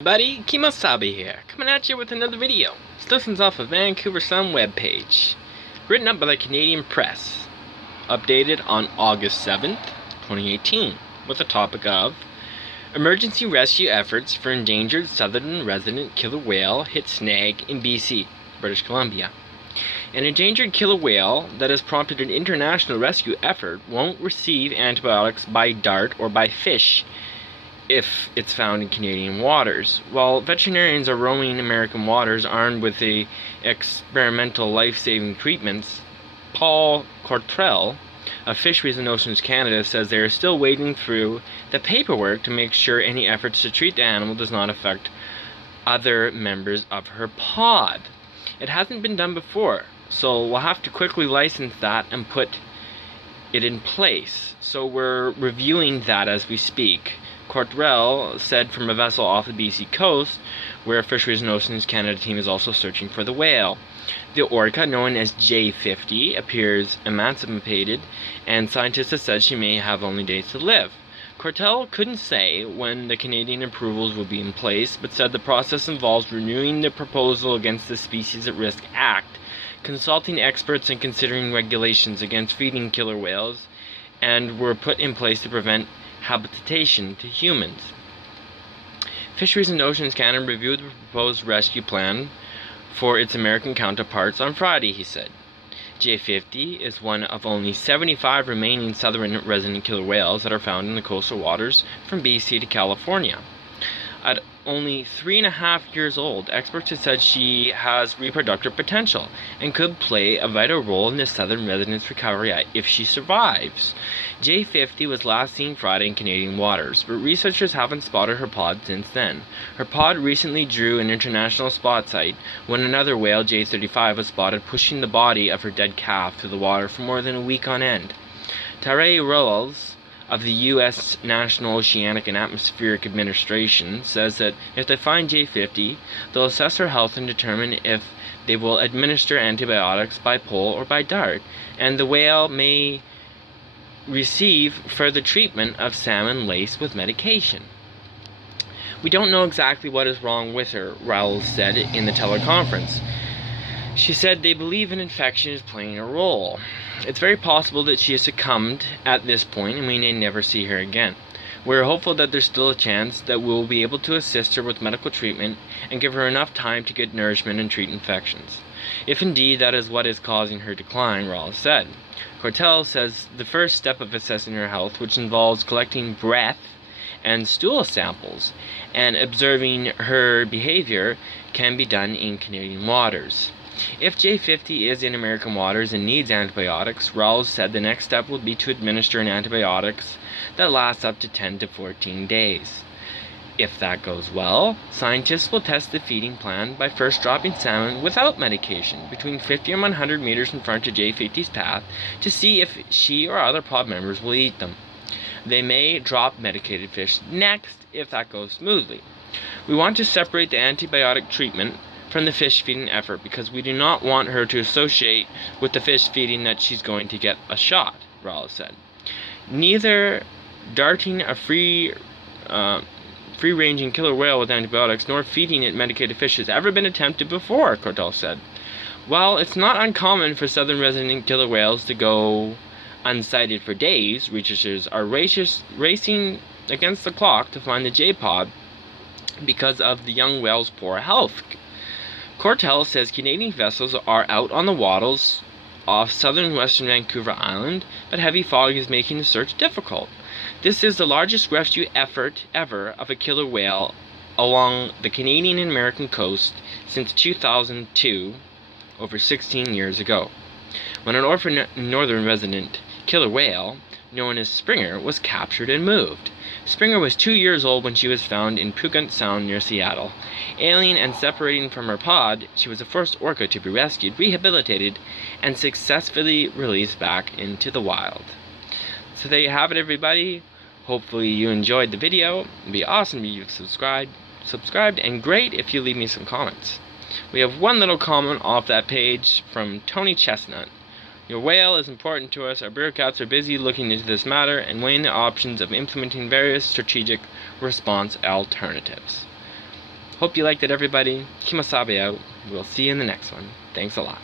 Buddy, Kemo Sabi here, coming at you with another video. This one's off of vancouversun webpage, written up by the Canadian Press, updated on August 7th, 2018, with the topic of Emergency Rescue Efforts for Endangered Southern Resident Killer Whale Hit Snag in BC, British Columbia. An endangered killer whale that has prompted an international rescue effort won't receive antibiotics by dart or by fish if it's found in Canadian waters. While veterinarians are roaming American waters armed with the experimental life-saving treatments, Paul Cortrell of Fisheries and Oceans Canada says they are still wading through the paperwork to make sure any efforts to treat the animal does not affect other members of her pod. It hasn't been done before, so we'll have to quickly license that and put it in place. So we're reviewing that as we speak. Cortrell said from a vessel off the BC coast, where Fisheries and Oceans Canada team is also searching for the whale. The orca, known as J50, appears emancipated, and scientists have said she may have only days to live. Cortrell couldn't say when the Canadian approvals will be in place, but said the process involves renewing the proposal against the Species at Risk Act, consulting experts and considering regulations against feeding killer whales, and were put in place to prevent habitation to humans. Fisheries and Oceans Canada reviewed the proposed rescue plan for its American counterparts on Friday, he said. J50 is one of only 75 remaining southern resident killer whales that are found in the coastal waters from BC to California. At only 3.5 years old, experts have said she has reproductive potential and could play a vital role in the southern residents' recovery if she survives. J50 was last seen Friday in Canadian waters, but researchers haven't spotted her pod since then. Her pod recently drew an international spotlight when another whale, J35, was spotted pushing the body of her dead calf through the water for more than a week on end. Tare Rolls of the U.S. National Oceanic and Atmospheric Administration says that if they find J50, they'll assess her health and determine if they will administer antibiotics by pole or by dart, and the whale may receive further treatment of salmon laced with medication. We don't know exactly what is wrong with her, Raoul said in the teleconference. She said they believe an infection is playing a role. It's very possible that she has succumbed at this point and we may never see her again. We're hopeful that there's still a chance that we'll be able to assist her with medical treatment and give her enough time to get nourishment and treat infections. If indeed that is what is causing her decline, Rawls said. Cortrell says the first step of assessing her health, which involves collecting breath and stool samples and observing her behavior, can be done in Canadian waters. If J50 is in American waters and needs antibiotics, Rawls said the next step would be to administer an antibiotics that lasts up to 10 to 14 days. If that goes well, scientists will test the feeding plan by first dropping salmon without medication between 50 and 100 meters in front of J50's path to see if she or other pod members will eat them. They may drop medicated fish next if that goes smoothly. We want to separate the antibiotic treatment from the fish feeding effort because we do not want her to associate with the fish feeding that she's going to get a shot, Rawls said. Neither darting a free-ranging killer whale with antibiotics nor feeding it medicated fish has ever been attempted before, Cortrell said. While it's not uncommon for southern resident killer whales to go unsighted for days, researchers are racing against the clock to find the J-pod because of the young whale's poor health. Cortrell says Canadian vessels are out on the waters off southern western Vancouver Island, but heavy fog is making the search difficult. This is the largest rescue effort ever of a killer whale along the Canadian and American coast since 2002, over 16 years ago, when an orphaned northern resident killer whale, known as Springer, was captured and moved. Springer was 2 years old when she was found in Puget Sound near Seattle. Alien and separating from her pod, she was the first orca to be rescued, rehabilitated, and successfully released back into the wild. So there you have it, everybody. Hopefully you enjoyed the video. It'd be awesome if you subscribed, and great if you leave me some comments. We have one little comment off that page from Tony Chestnut. Your whale is important to us. Our bureaucrats are busy looking into this matter and weighing the options of implementing various strategic response alternatives. Hope you liked it, everybody. Kemo Sabi out. We'll see you in the next one. Thanks a lot.